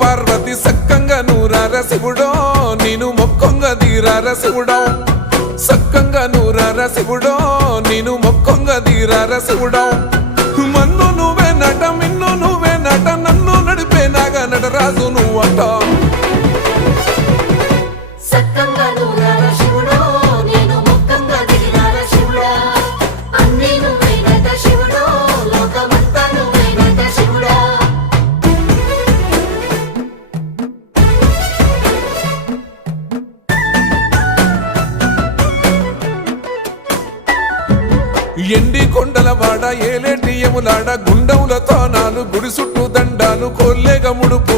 పార్వతి సక్కంగా నూరార శివుడో నేను మొక్కొంగ తీరార శివుడో సక్కంగా నూరార శివుడో నేను మొక్కొంగ తీరార శివుడో మన్ను నువ్వే నట మిన్ను నువ్వే నట నన్ను నడిపే నాగా నటరాజు నువ్వంట ఎండి కొండల వాడ ఏలేటి యములాడ గుండములతో నాలు గుడి చుట్టూ దండాలు కోల్లేగ ముడుపు